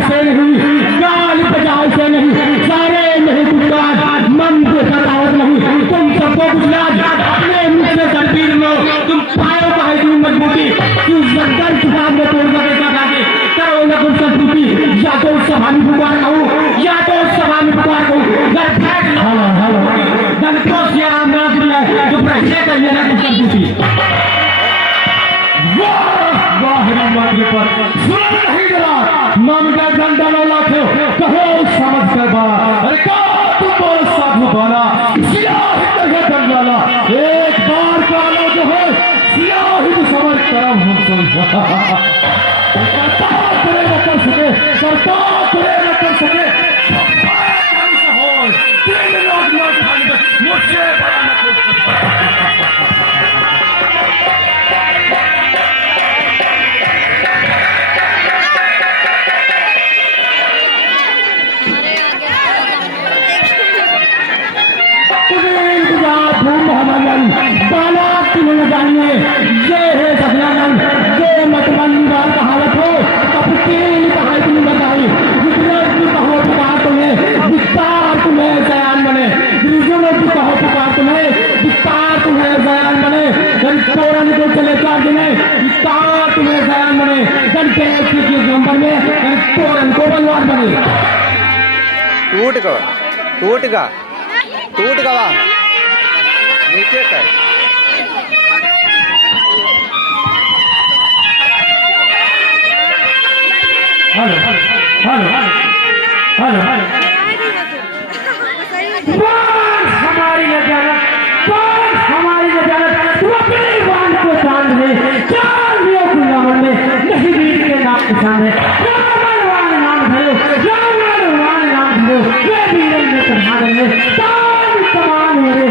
से नहीं, गाली बजाओ से नहीं, सारे नहीं पुकार, मन को सतावत नहीं, तुम सबको गुजरात अपने मुख से तकबीर लो, तुम पायो का है मजबूती, तुम जगदर किताब में तोड़ सकेगा आगे, करो ना कुछ संस्कृति, या तो सभा में पुकार कहूँ, या तो सभा में पुकार कहूँ, घर फेंक लो, घर क्रॉस या राम ना दिया, जो प्रश्न करिए ना कुछ संस्कृति, वाह राम के पर, सुन नहीं जरा, नाम का डंडा लो लाखों, कहो समझ कर बात, अरे क्या तुम बोल साधु बाला, सियाहित है डंडाला, एक बार का लो जो है, सियाहित समझ करम हम समझा, करता करे न कर सके, करता करे न कर सके, तीन लोग मुझसे बड़ा न कर सकता। जानिए ये है सफलागन, ये मतबंदी कहावत हो, कपटील कहावत नहीं बताई, गुजरात की कहो पुकार तुम्हें, विस्तार तुम्हें बयान बने, गिरिजनों की कहो पुकार तुम्हें, विस्तार तुम्हें बयान बने, गणतोरण को चले 4 दिन, विस्तार तुम्हें बयान बने, गणतेज की नंबर में गणतोरण को बलवान बने। टूट गया नीचे कर हेलो हमारी नजारत, हमारी नजारत, तू अपनी बांध को चांद है, चांद लियो गुलामन में, नहीं बीत के नाम किसान है, रामवान नाम धरो, रामवान नाम धरो, ये वीरन में कहान है, ताज कमान मेरे,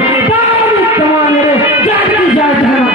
जाती जाए धर्म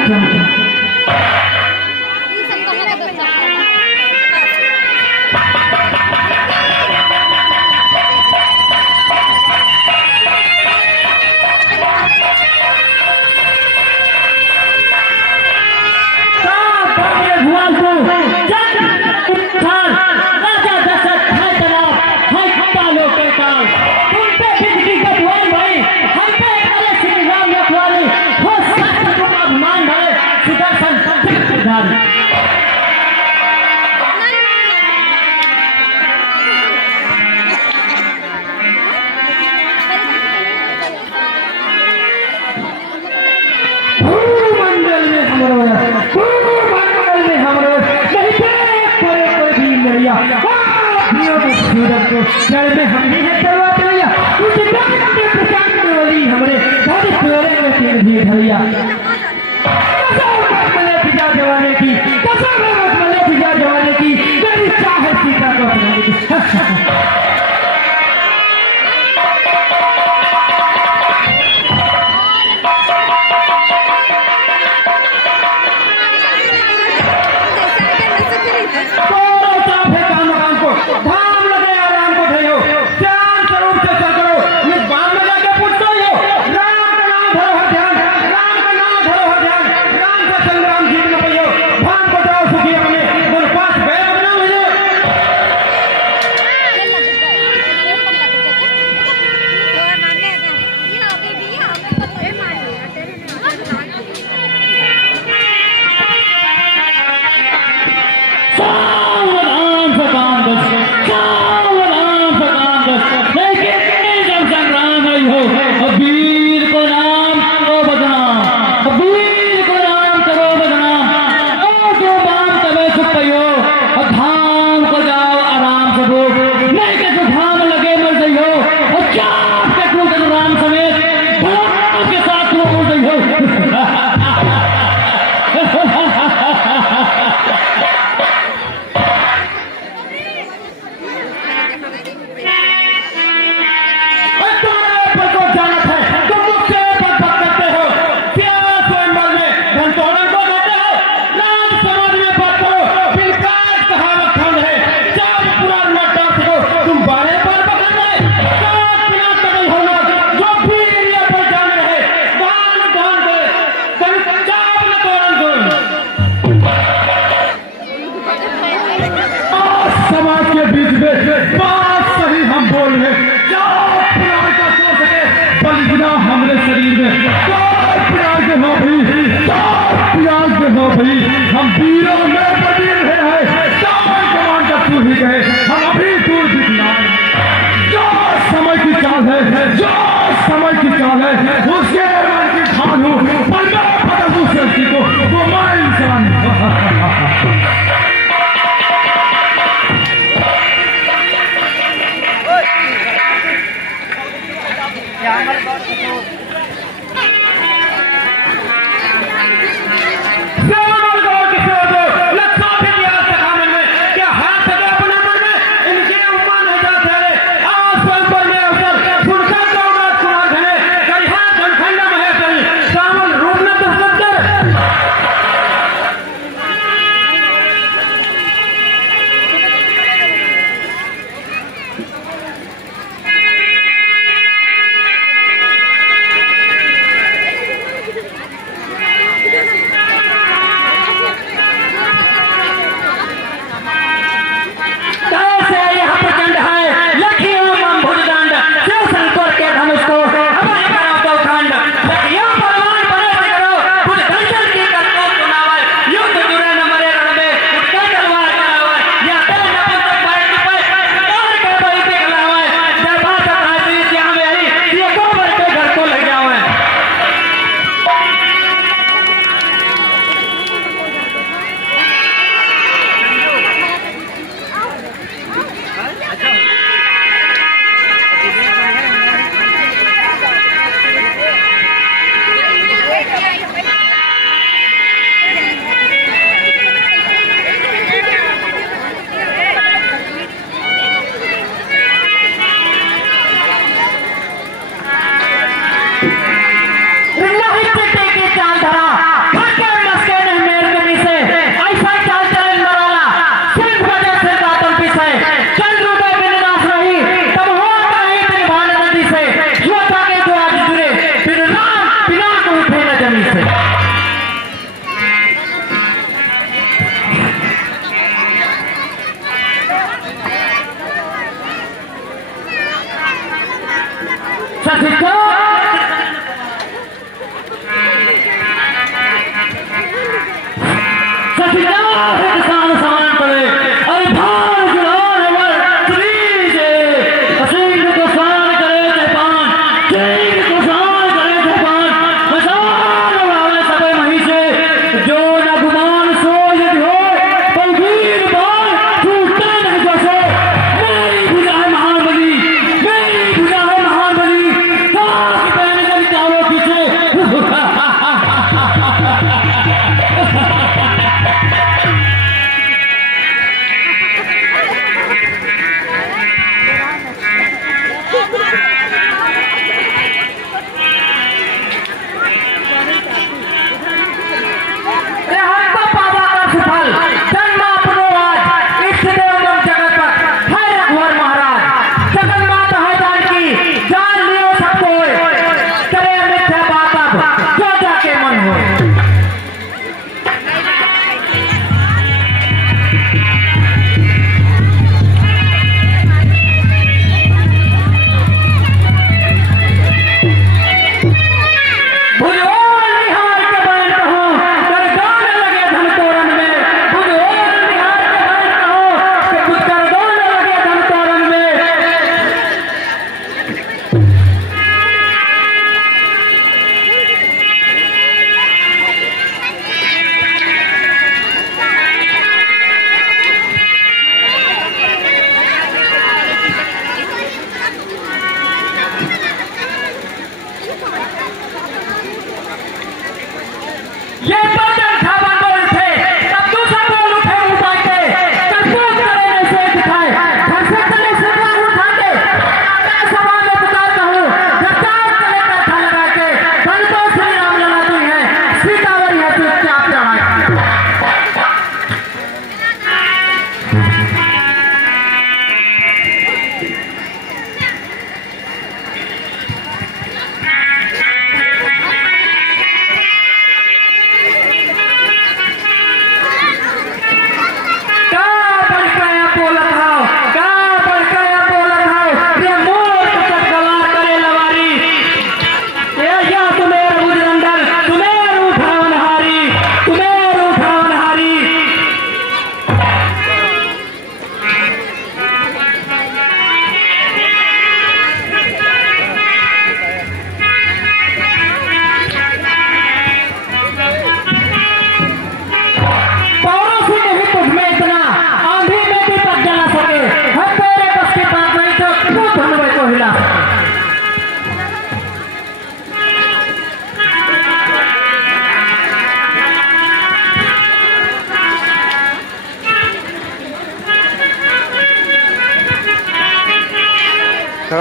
में हम ही है तरवा भैया, उसे के प्रचार में वाली हमरे सारे प्यारे में तेल भी भैया, मले पिता जवाने की, मले पिता जवाने की, मेरी चाहत की ताकत शरीर में चार प्यार के हो भी, चार प्यार के हो भी, हम वीरों में बदल रहे हैं, चार कमान का तू ही गए, हम अभी दूर दिखलाए। जो समय की चाल है, जो समय की चाल है, उसके मन की ठान हूँ, पर मैं बदल दूँ सृष्टि को, वो मैं इंसान।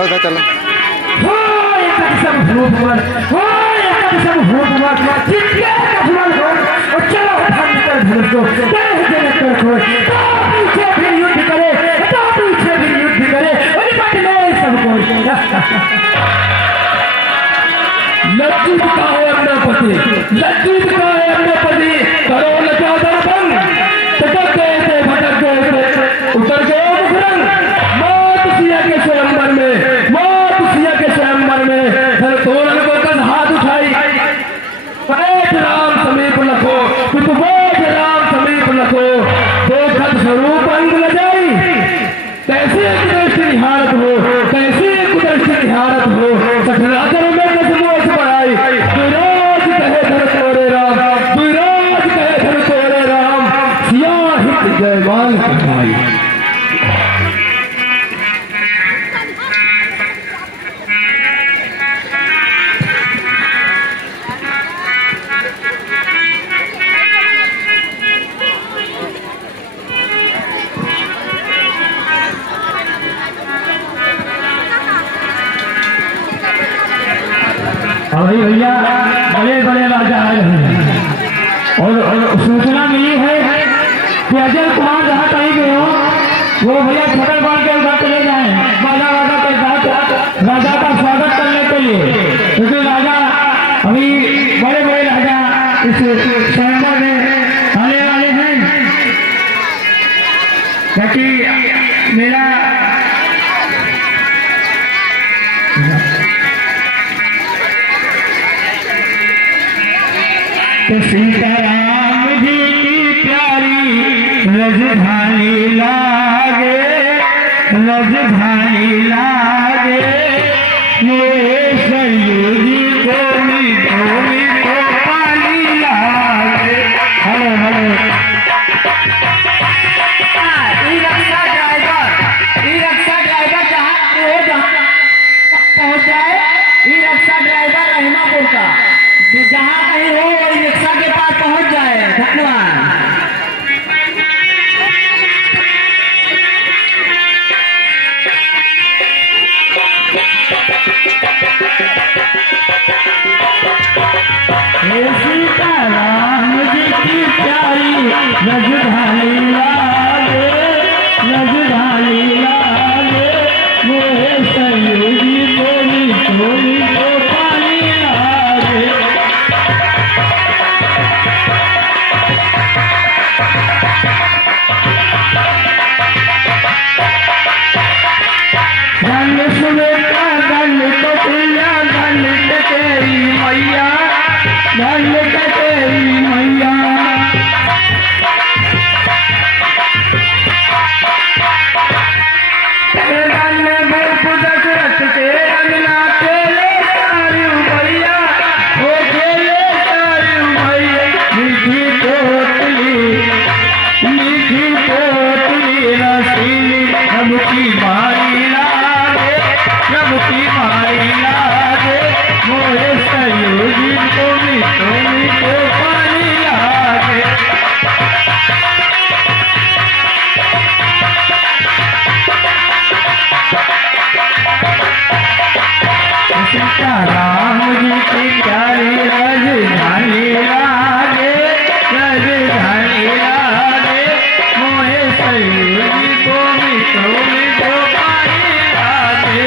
जाओ उधर चलो। हो एकदम भूतवर, हो एकदम भूतवर, चिट्ठियाँ कफन हो, और चलो हम कर धनुष को, देह देने कर खोल, तो पीछे फिर युद्ध करे, तो पीछे फिर युद्ध करे, और निपट गए सबको। लज्जित का है अपना पति, लज्जित का है अपना पति, करो न क्या दर्पण, भटक गए थे, उतर गए मुखरंग, मौत सिया के स्वयंवर में, मौत सिया के स्वयंवर में, धर तोरण को कद हाथ उठाई, बैठ राम समीप लखो, कुतुबोध राम समीप लखो, देखत स्वरूप अंग न जाई, कैसे कुदृष्टि निहारत हो, कैसे कुदृष्टि निहारत हो, सठरातर में कसमोश बढ़ाई, दुराज कहे धर तोरे राम, दुराज कहे धर तोरे राम, सिया हित जयमान कहाई। भाई भैया बड़े बड़े राजा आए हैं और सूचना मिली है कि अजय कुमार जहाँ कहीं गए हो वो भैया छतर बांध के उधर चले जाए बाजा वाजा के साथ राजा का स्वागत करने के लिए, क्योंकि राजा अभी बड़े बड़े राजा इस स्वयंवर में आने वाले हैं। ताकि मेरा सीताराम जी की प्यारी रजधानी लागे, रजधानी लागे, ये सरयू जी को पानी लागे। Hello hello e rickshaw driver जहाँ पहुँच जाए, ई रिक्शा ड्राइवर रहीमापुर का जहाँ कहीं हो रिक्शा के पास पहुंच जाए। धन्यवाद। सीताराम जी की प्यारी रजधानी लागे, रजधानी लागे, वो सयोगी बोली बोली तो पानी लागे। राम जी की प्यारी रजधानी लागे, रजधानी लागे, मोहे सयोगी को पानी लागे।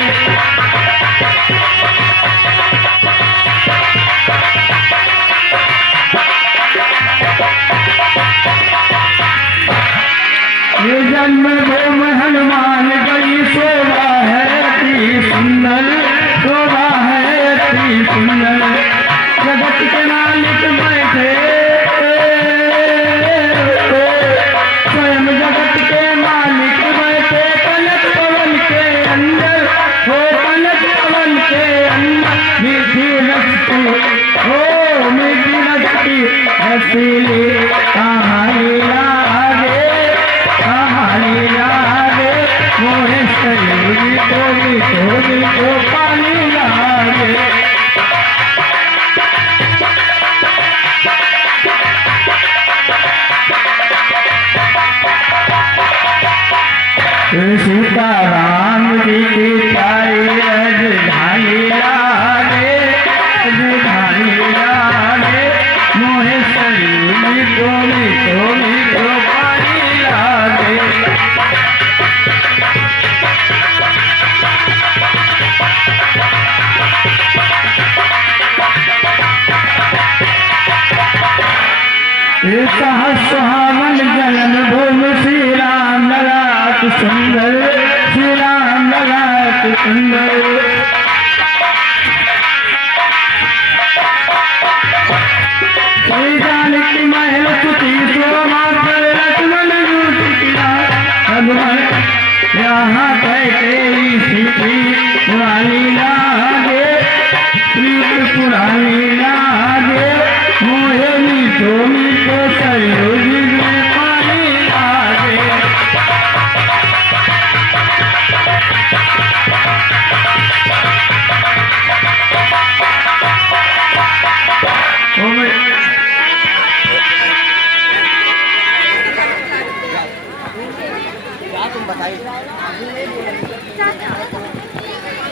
ये जन्म भूमि हनुमान गई शोभा है अति सुंदर, शोभा है अति सुंदर, जगत के मालिक बैठे स्वयं जगत के मालिक बैठे कनक पवन के अंदर, हो कनक पवन के अंदर, मीठी रस्ती हो मीठी रस्ती हसीली कहानी लागे, कहानी कहा सुहावन जन्म भूमि श्री राम लगा कि सुंदर, श्री राम लगा कि सुंदर। श्री जानकी महल सुती मात्र लक्ष्मण भगवान यहाँ कहते सीधी वाली लागे, प्रीत पुरानी लागे, मोहिनी धोनी को सरोजी में पानी लागे।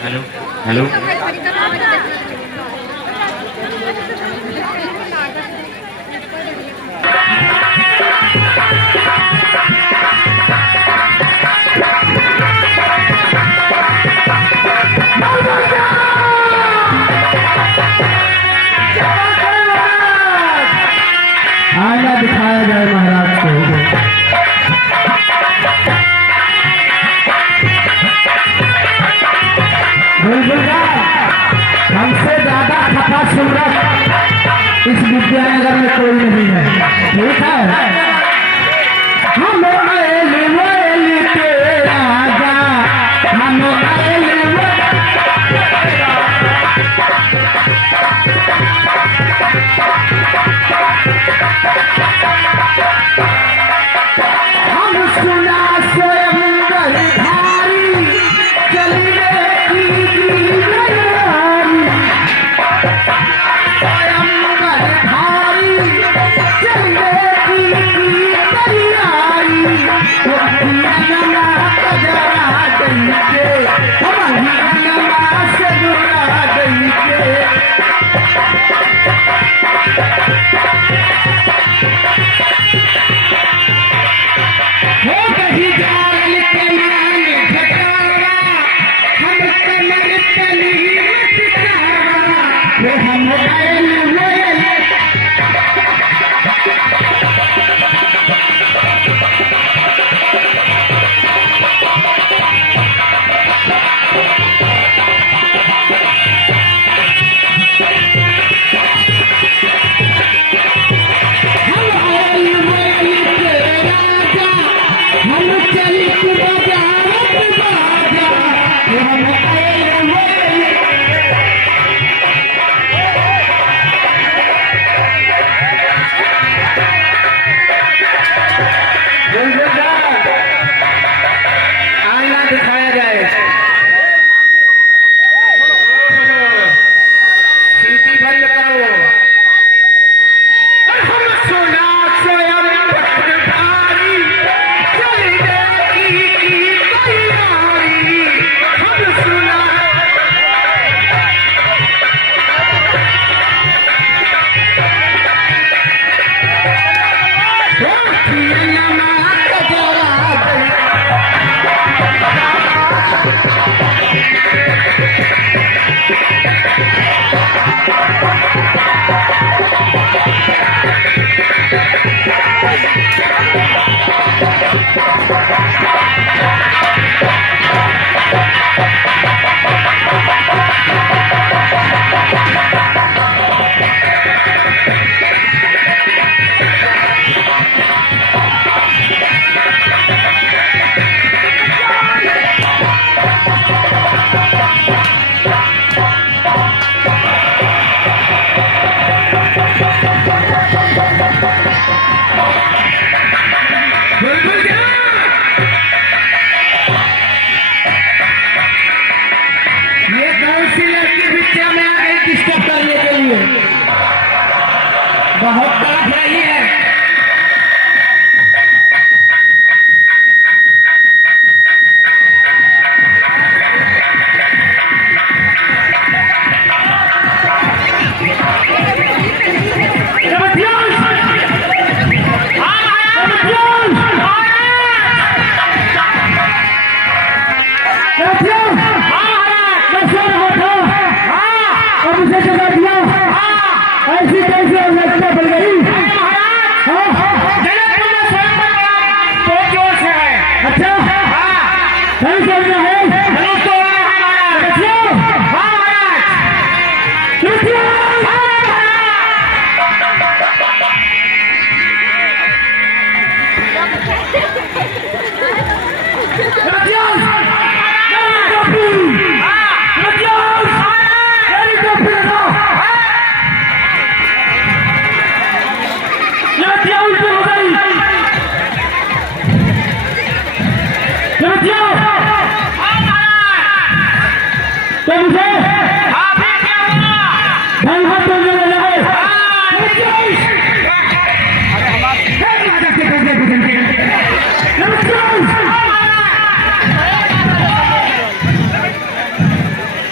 हेलो हेलो आना दिखाया जाए महाराज को। हमसे ज्यादा खफा सूरत इस विद्यानगर में कोई नहीं है, ठीक है। हम आएल के राजा, हम आएल हम सुना स्वयं गलधारी चलने बहुत तरफ रही है। ऐसी कैसे अवस्था बन गई? भाई हाथ तो लगे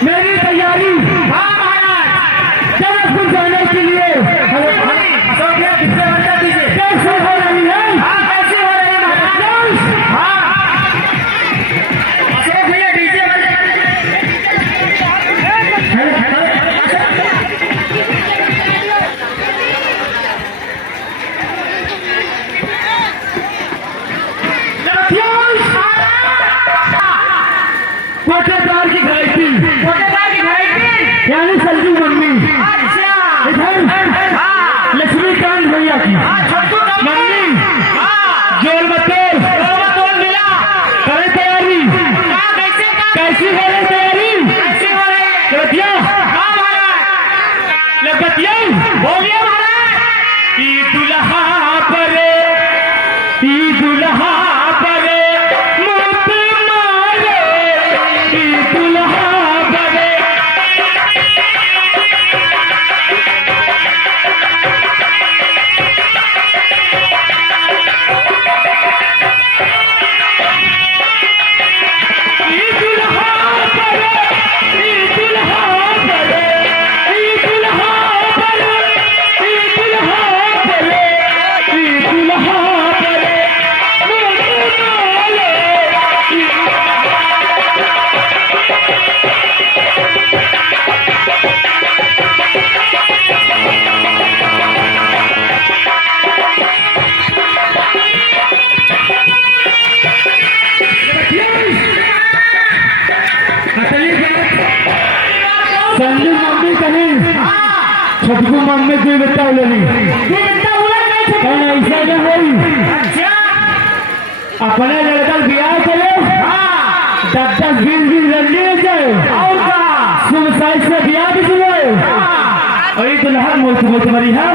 मेरी तैयारी जनकपुर जाने के लिए कैसे हो रही है? कैसे हो रही कोटेदार की घराइती यानी सल्लू मम्मी इधर लक्ष्मीकांत भैया की मम्मी जोर बतौर करे तैयारी कैसी हो रही तैयारी लगतिया हो गया दुल्हा परे दुल्हा परे मत मारे दुल्हा परे संजू मम्मी कहीं छटकू मम्मी कोई बच्चा बोली ऐसा क्या हुई अपने लड़का ब्याह चले 10-20 लड़ने जाए शुभ साइज से ब्याह भी सुनो और ये दुल्हा मोल तुम्हारी है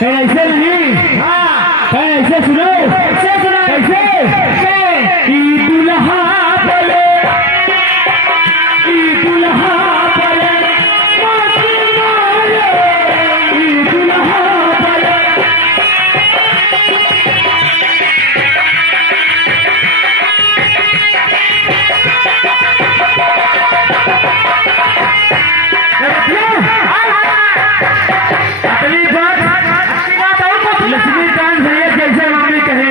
कहीं ऐसे नहीं कहीं ऐसे सुनो कैसे दुल्हा बोले दुल्हा बोले दुल्हा बोले लक्ष्मीकांत भैया जैसे मम्मी कहे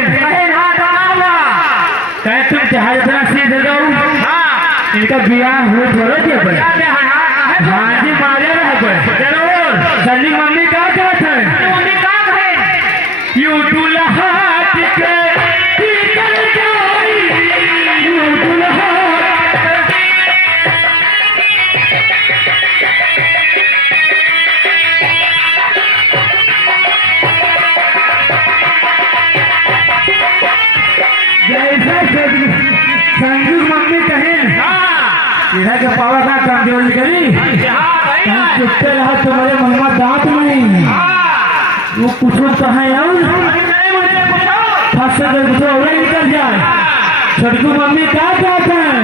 तुम चाहे इतना सीधे जाओ इनका ब्याह हो थोड़ा हाजी मारे रहे जरूर सली मम्मी क्या कहते हैं यू दुल्हा टिके यू दुल्हा जैसा संजू मम्मी कहे इधर के पावा का कमजोरी करी चुपते रहा तुम्हारे महिमा दांत में वो कुछ कहा फंस और निकल जाए छटकू मम्मी क्या कहते हैं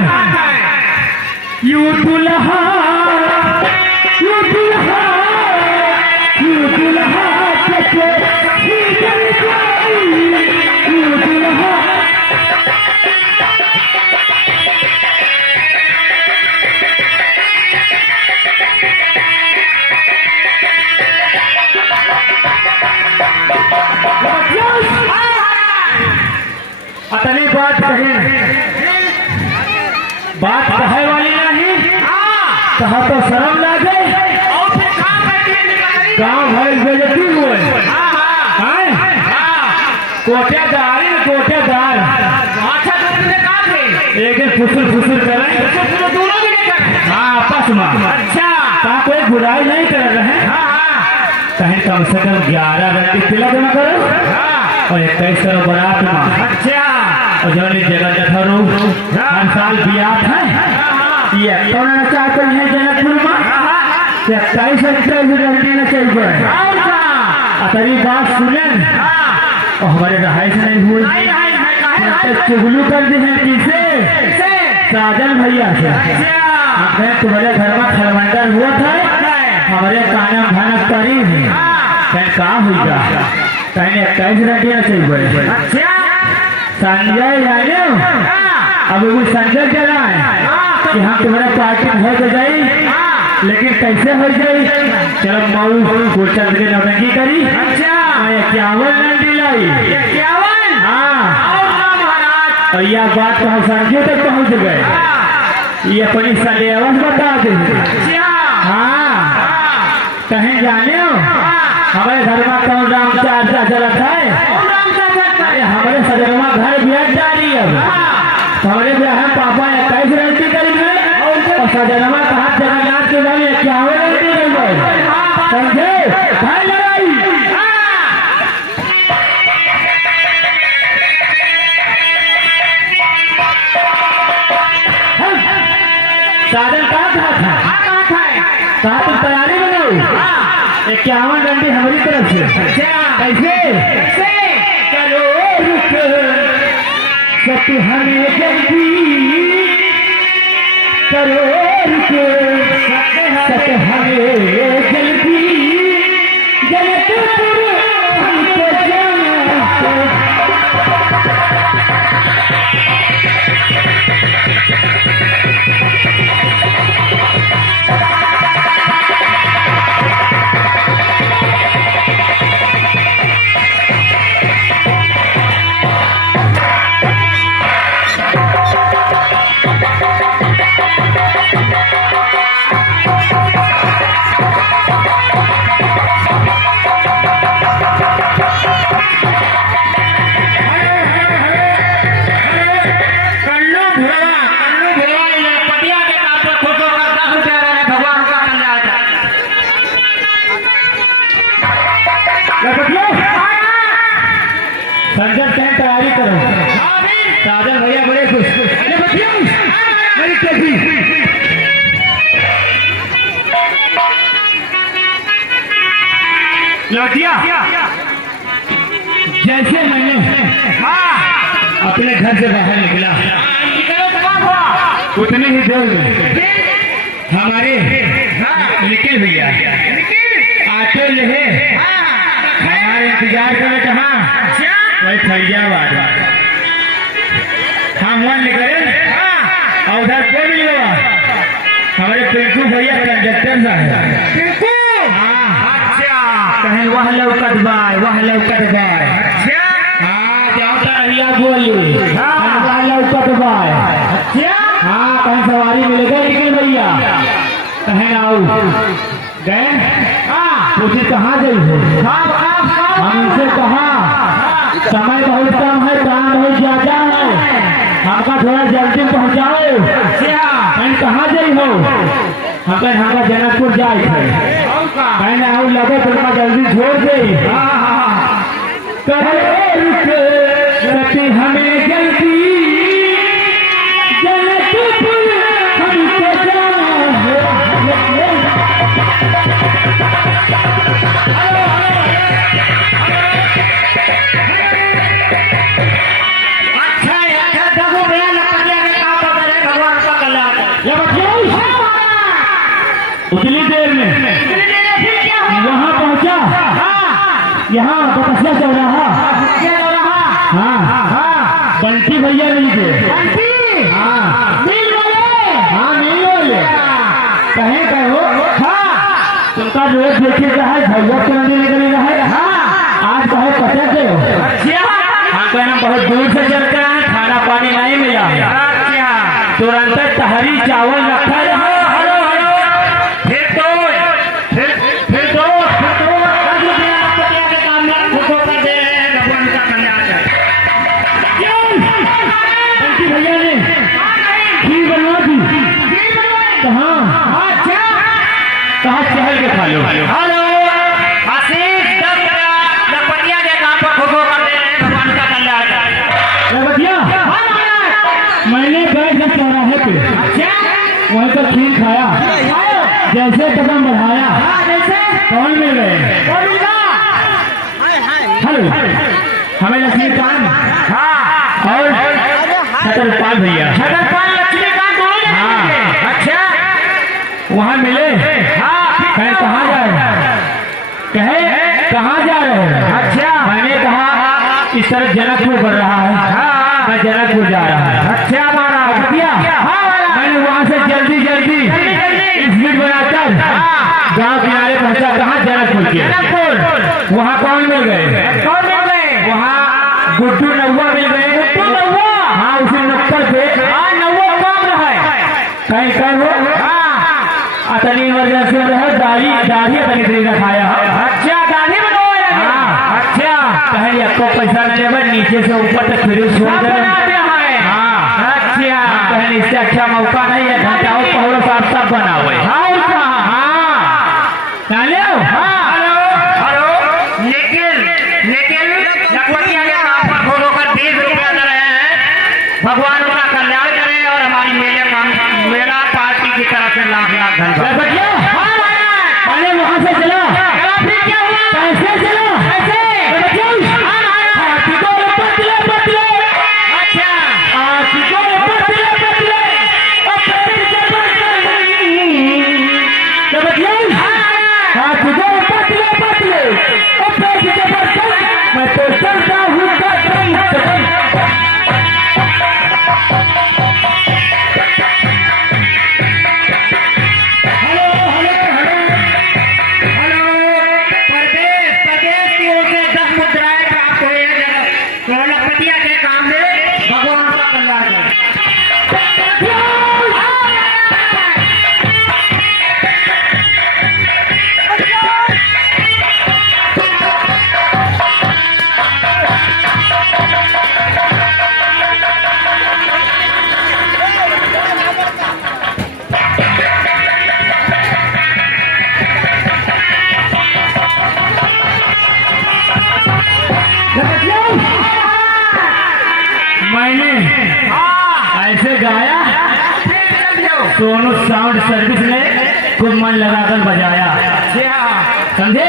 यू दुल्हा यू दुल्हा यू दुल्हा यू दुल्हा अपनी बात कही बात कहे वाली नहीं कहा तो शर्म लागे गाँव भर बेजती हुए कोटेदार एक फुसुर करें हाँ आपस में अच्छा कोई बुराई नहीं कर रहे कहीं कम से कम 11 व्यक्ति तिलक न करो और 21 करो बारात में अच्छा और जो जगह जठरू हर साल ब्याह है ये कौन चाहते हैं जनकपुर में 27 लड़की न चाहिए अतरी बात सुने और हमारे रहाई से नहीं हुई चुगलू कर दी है किसे साजन भैया से तुम्हारे घर में खरमंडल हुआ था हमारे काना भानक करी कहीं का हुआ कहीं 21 रटिया चाहिए। अच्छा संजय जाने अब वो संजय चला है कि हम तुम्हारा पार्टी हो तो जाई लेकिन कैसे हो जाई। चलो मऊ कोचंद के नौटंकी करी। अच्छा 51 लंडी लाई 51। हाँ और यह बात तो हम संजय तक पहुँच गए। ये अपनी सदैवस बता दे। हाँ कहीं जाने हो हमारे घर में कौन राम चाचा चलत है। अरे हमारे सदरमा घर ब्याह जारी है। हमारे ब्याह पापा 21 रंटी करेंगे और सदरमा कहा जगन्नाथ के घर 51 रंटी करेंगे। समझे भाई लड़ाई। साधन कहाँ था कहा तुम तैयारी बनाओ 51 रंटी हमारी तरफ से। कैसे करो रुक सत हमें जल्दी करो रुक सत हमें जल्दी जनकपुर हमको जाना संजय टाइम तैयारी करो। साजन भैया बड़े खुश मेरी कैसी लौटिया जैसे मैंने अपने घर से बाहर निकला उतने ही देर में हमारे निकल भैया आटे रहे हमारे इंतजार करे कहाँ वही फैजाबाद। हम वहाँ निकले और उधर कोई नहीं हुआ। हमारे पिंकू भैया कंडक्टर साहब कहीं वह लौकत बाय हाँ जाता रहिया बोली वह लौकत बाय। हाँ कहीं सवारी मिलेगा निकल भैया कहीं आओ गए पूछी कहाँ गई हो। हमसे कहा समय बहुत कम है काम बहुत ज्यादा है हमका थोड़ा जल्दी पहुँचाओ। कहीं कहाँ गई हो हमका जनकपुर जाए थे मैंने आओ लगे तो जल्दी छोड़ गई। हमें जल्दी जनकपुर हमको जाना है। उतनी देर में यहाँ पहुँचा यहाँ तपस्या चल रहा। हाँ बंटी भैया नहीं थे। हाँ मिल बोले कहीं कहो तुमका रोज देखे रहा है भगवत करने निकले रहा है। आज कहे पता के हम कहना बहुत दूर से चलते हैं खाना पानी नहीं मिला तुरंत तहरी चावल रखा रहा। भैया ने खीर बनवा दी कहाँ चहल के खा लो। हेलो आशीष लखपतिया के काम पर खो कर दे रहे हैं भगवान का कल्याण। लखपतिया मैंने बैठ कर चौराहे पे वहीं पर खीर खाया जैसे कदम बढ़ाया कौन मिल गए। हेलो हमें लक्ष्मीकांत और छतरपाल भैया लक्ष्मीकांत। हाँ अच्छा वहाँ मिले कहीं कहाँ इस तरह जनकपुर बढ़ रहा है। मैं जनकपुर जा रहा है। अच्छा महाराज। भैया मैंने वहाँ से जल्दी जल्दी स्पीड बनाकर गाँव किनारे पहुँचा। कहाँ? जनकपुर के। वहाँ कौन मिल गए? कौन मिल गए? वहाँ गुड्डू नौवा मिल गए। गुड्डू नौवा? हाँ, उसी नुक्कड़ पे। हाँ, नौवा कौन रहा है? कहीं कहीं हो अतनी इमरजेंसी में रहे। दाढ़ी दाढ़ी अतनी तरी रखाया। अच्छा, दाढ़ी बनवाया गया। हाँ। अच्छा, कहीं आपको पैसा नहीं देगा, नीचे से ऊपर तक फिर छोड़ सब दे। बना दिया है। हाँ। अच्छा, कहीं इससे अच्छा मौका नहीं है। घंटा और पहले साफ साफ बना हुआ है। हाँ उसका। हाँ चलो। Hello hello. निखिल निखिल लखपतिया के काम पर खोलो कर 20 रुपया दे रहे हैं। भगवान उनका कल्याण करे और हमारी मेरा पार्टी की तरफ से लाख लाख धन्यवाद। भैया पहले वहाँ से चलो। फिर क्या हुआ? कैसे चलो? कैसे? हाथी को पतले पतले। अच्छा, हाथी को पतले पतले। और पैर के पतले। हाथी को पतले पतले। और पैर के पतले। मैं तो चलता हूँ कदम कदम। Hello hello hello. प्रदेश की ओर से 10 मुद्राएं प्राप्त हुई है। लखपतिया के काम में भगवान का कल्याण करे। मैंने ऐसे गाया, सोनू साउंड सर्विस ने खूब मन लगाकर बजाया। समझे?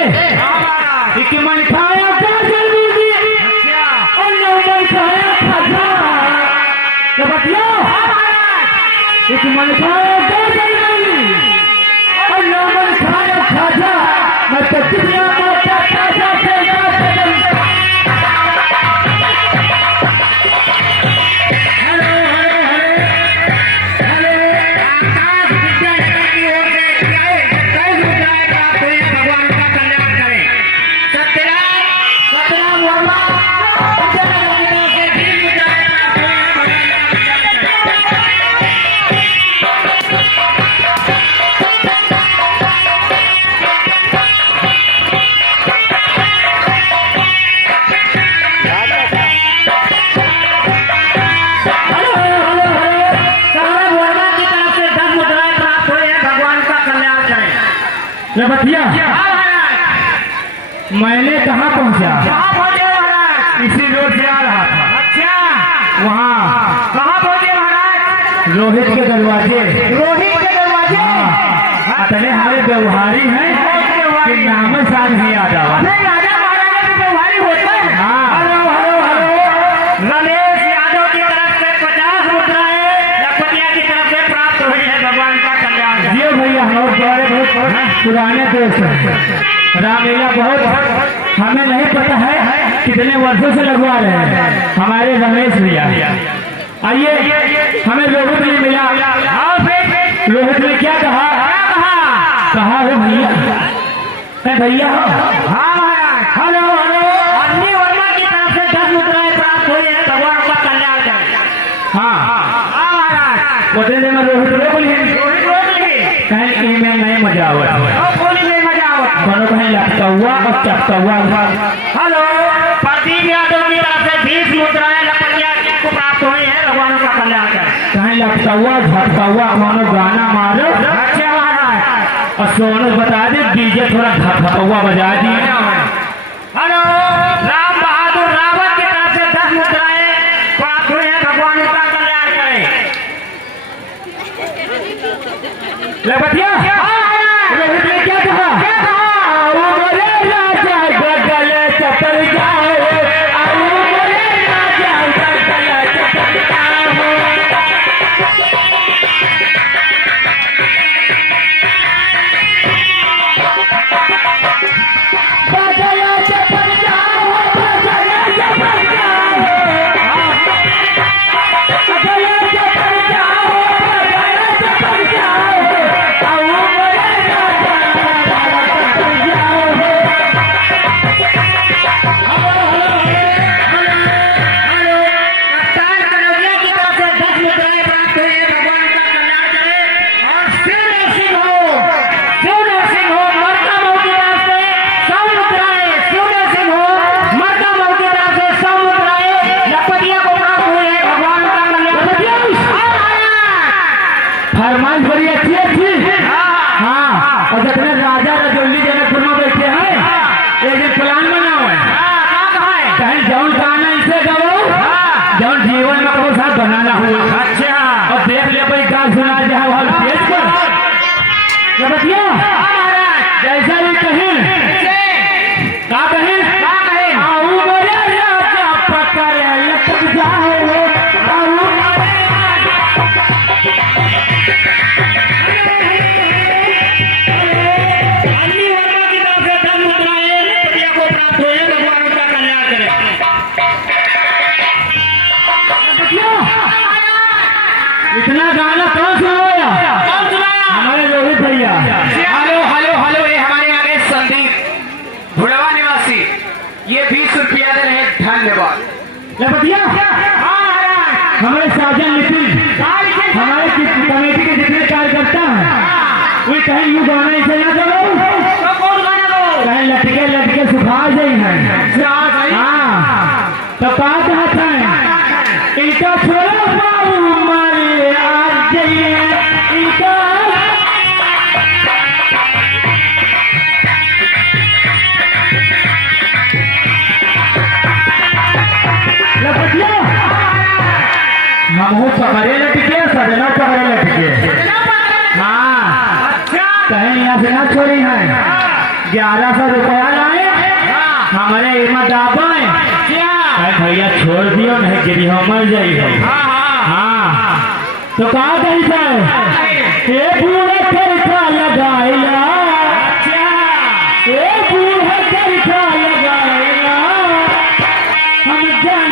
एक मन खाया काजल दीदी और नौ मन खाया खाजा। तो बतियो एक मन खाया काजल दीदी और नौ मन खाया खाजा। मैं तो दुनिया मोटा खाजा से भैया मैंने कहाँ पहुँचा? इसी रोड से आ रहा था। अच्छा, वहाँ कहाँ पहुंचे महाराज? रोहित के दरवाजे। रोहित के दरवाजे। अतने हमारे व्यवहारी हैं कि नाम साथ नहीं आ जावा। नहीं, राजा महाराजा के व्यवहारी होते हैं। हाँ। Hello hello hello. Ramesh Yadav की तरफ से 50 मुद्राएं लखपतिया की तरफ से प्राप्त हुई है। भगवान का कल्याण करे। जी भैया, हम बहुत पुराने दोस्त हैं। रामलीला बहुत हमें नहीं पता है कितने वर्षों से लगवा रहे हैं हमारे रमेश भैया। आइए, हमें रोहित ने मिला। रोहित ने क्या कहा? कहा हो भैया? भैया हो? हाँ महाराज। Hello hello. अन्नी वर्मा की तरफ से 10 मुद्राएं प्राप्त हुई है। भगवान का कल्याण करे। हाँ हाँ महाराज। उतने देर में रोहित रो बोली रोहित रोज नहीं। कहीं में नहीं मजा आवत। बोली नहीं मजा आवत। दोनों कहीं लगता हुआ और चपता हुआ। हेलो, प्रदीप यादव की तरफ से 20 मुद्राएं लखपतिया को प्राप्त हुई है। भगवान का कल्याण करे। कहीं लगता हुआ झटका हुआ। मानो गाना मारो। अच्छा महाराज। और सोनू बता दे डीजे थोड़ा झटका हुआ बजा दी। हेलो, राम बहादुर रावत की तरफ से 10 मुद्राएं प्राप्त हुई है। भगवान का कल्याण करे। लखपतिया रोहित ने क्या कहा? राजा गगल चपल जाओ। राजा गगल चपल जाओ। बगल चपल जाओ। बगल चपल जाओ। लपटिया हमारे साजन नितिन हमारे कमेटी के जितने कार्यकर्ता हैं वे कहीं यूँ गाना इसे ना करो कहीं लटके लटके सुखा जाए हैं। हाँ तो बात आता है इनका छोड़ो बाबू मारे आज जाइए इनका लपटिया हम पकड़े लटके सजना पकड़े लटके। हाँ कहीं यहाँ से ना छोड़ी है 1100 रुपया लाए हमारे हिम्मत आपाए भैया छोड़ दियो नहीं गिरी हो मर जाई है। हाँ तो कहा कैसा है पूरा चरखा लगाएगा पूरा चरखा लगाएगा हम जान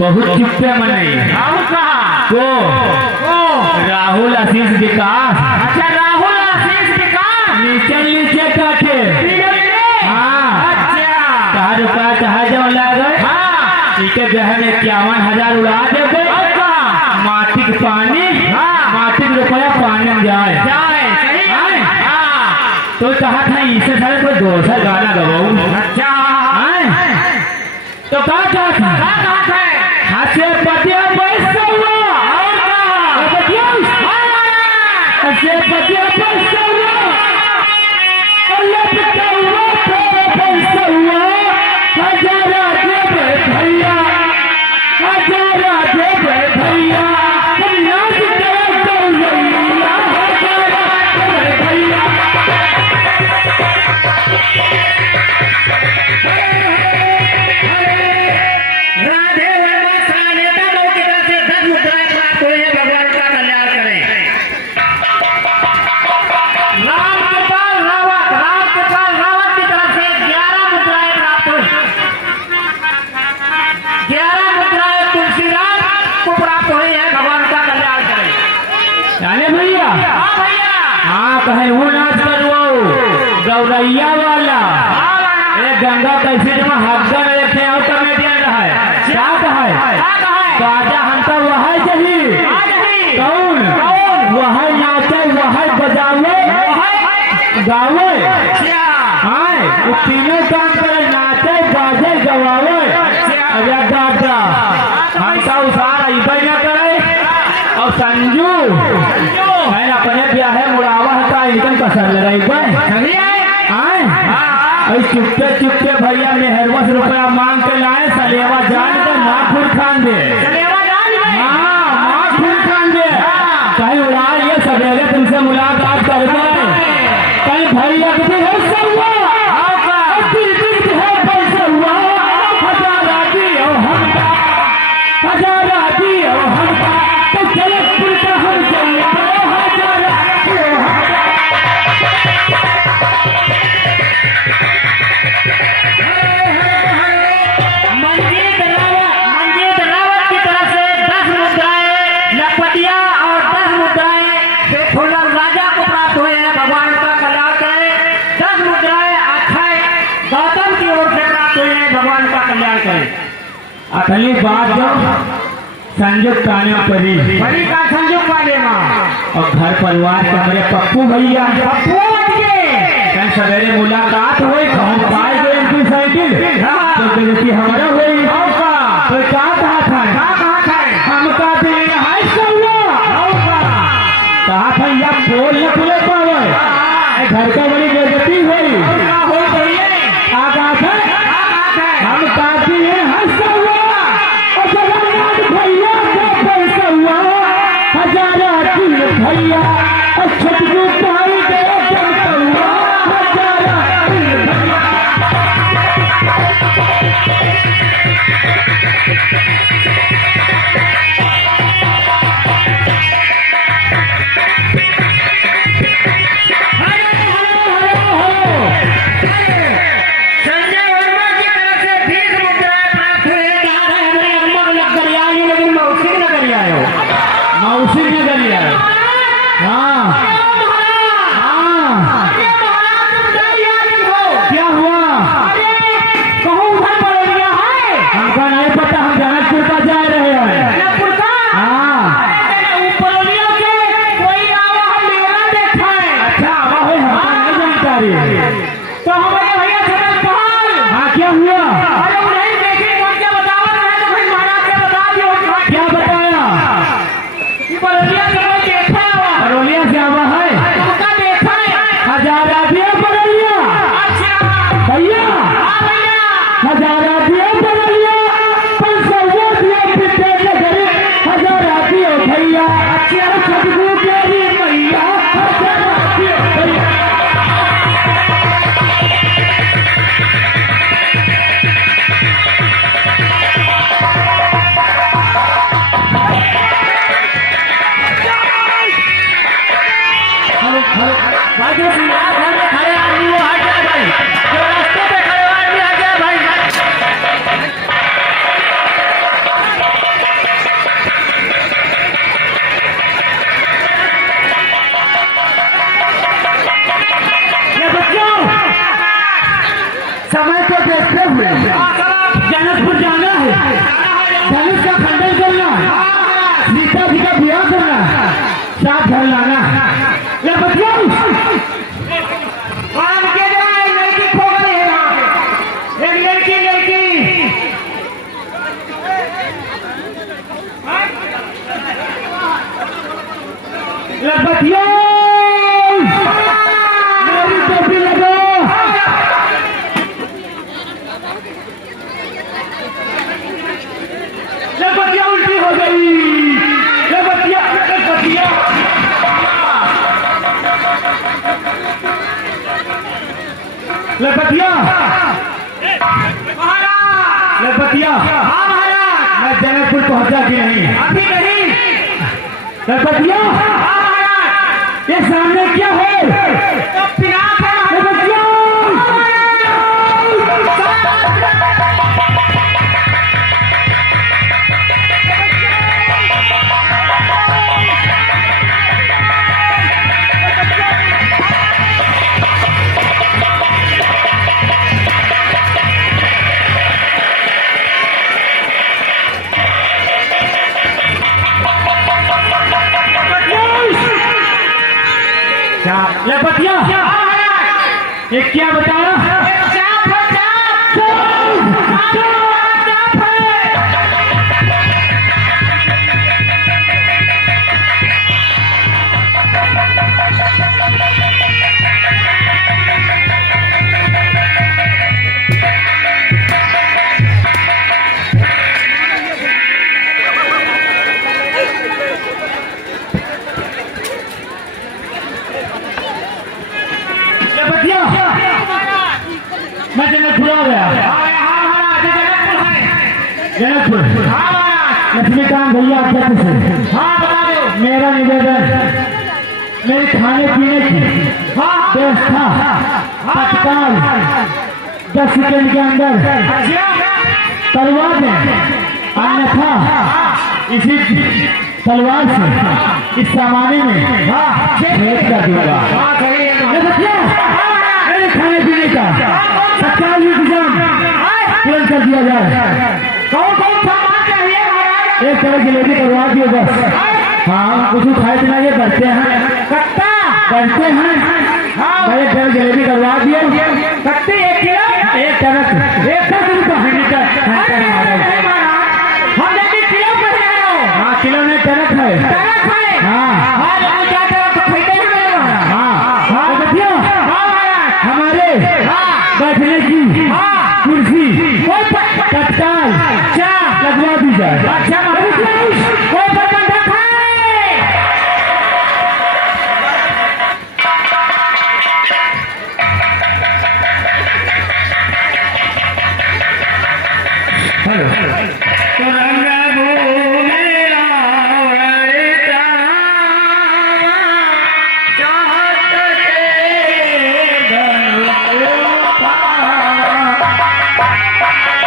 बहुत चिप्पे मनाई को राहुल आशीष विकास। अच्छा राहुल आशीष विकास नीचे नीचे काटे। हाँ कहा रुपया कहा जाओ लागे इनके गहन 51,000 उड़ा देते माटी के पानी माटी के रुपया पानी में जाए तो कहा था इसे सारे कोई दूसरा गाना गवाऊं। अच्छा तो कहा था से पतिया पैसा हुआ से पतिया पैसा हुआ पैसा हुआ हजारा दे भैया हजारा दे भैया कहे वो नाच करवाओ गौरैया वाला गंगा कैसे जमा हफ्ता में रखे और कमेटियन रहा है क्या है बाजा हमका वह चाहिए कौन वह नाचे वह बजावे गावे। हाँ वो तीनों काम करे नाचे बाजे गवावे। अरे दादा हमका उसार ऐसा न करे और संजू है अपने ब्याह है मुड़ावा है इनकन कसर लगाई चुपके चुपके भैया मेहरवा से रुपया मांग के लाए सलेवा जान के ना फूल खान दे खान दे कहीं उड़ा ये सवेरे तुमसे मुलाकात कर दे कहीं भैया की है पैसा हुआ हजारा दी और हमका तो जलकपुर का हम अगली बात जो संजोग पाने पड़ी बड़ी का संजोग पाने और घर परिवार के हमारे पप्पू भैया कल सवेरे मुलाकात हुई पाए गए इनकी साइकिल तो हमारा हुई तो क्या कहा था हमका दिल है कहा था या बोल न खुले पावे घर का बड़ी बेइज्जती हुई। आकाश है हम काफी हैं हंसा हुआ और जगन्नाथ भैया को पैसा हुआ हजारा दिल भैया और छटकू भाई दे जमता हुआ हजारा दिल भैया। संजय वर्मा की तरफ से 20 मुद्राएं प्राप्त हुई जा रहे हैं। मेरे अम्मा लग कर आई हो, लेकिन मौसी न कर आए हो। मौसी ने करिया हाँ हाँ क्या हुआ कहूँ उधर बड़ोलिया है हमको नहीं पता, हम जनकपुर का जा रहे हैं। जनकपुर का हाँ बड़ोलिया के कोई गाँव हम मेला देखा है। अच्छा आवा है, हमको नहीं जानकारी। तो हमारे भैया छतल पहाड़ हाँ क्या हुआ अरे उन्हें देखे कौन क्या बतावा रहा है, तो भाई महाराज से बता दियो क्या बताया कि बड़ोलिया के कोई देखा हुआ बरौलिया से आवा है उनका देखा है। हजारा दिया बरौलिया अच्छा भैया हाँ भैया हजारा दिया बरौलिया 500 दिया पिछले नगरी हजारा दिया भैया अच्छा छटकू तेरी मैया हजारा दिया भैया। भाई जो सियार घर में खड़े आदमी वो हट जाए भाई, जो रास्ते पे खड़े हुए आदमी हट जाए भाई। ये बच्चों समय को देखते हुए जनकपुर जाना है, धनुष का खंडन करना है, सीता जी का ब्याह करना है, साथ घर लाना है। ये बच्चों काम के जाए लड़की खो गई है वहाँ पे, एक लड़की ये बच्चों मेरी टोपी लगो। ये बच्चियाँ उल्टी हो गई, ये बच्चियाँ लपटिया लपटिया हाँ महाराज मैं जनकपुर पहुंचा कि नहीं अभी नहीं। लपटिया हाँ महाराज ये सामने क्या है तो पिनाक है लपटिया लपटिया ये क्या बताया मैं जनकपुर आ गया। जनकपुर लक्ष्मीकांत भैया अध्यक्ष से मेरा निवेदन मेरे खाने पीने की व्यवस्था तत्काल 10 सेकंड के अंदर करवा दें, अन्यथा इसी तलवार से इस सामाने में भेद कर दूंगा। मेरे खाने पीने का तत्काल इंतजाम तुरंत कर दिया जाए। कौन कौन सामान चाहिए महाराज? एक तरह जलेबी करवा दिए बस। हाँ कुछ खाए पीना ये करते हैं करते हैं। भाई एक तरह जलेबी करवा दिए। कट्टी 1 किलो एक तरह एक रुपये हम जल्दी किलो पर जा रहे हो। हाँ किलो में तरक है। तरक है हाँ हाँ क्या तरक तो खरीदे हैं मेरे वहाँ। हाँ हाँ है।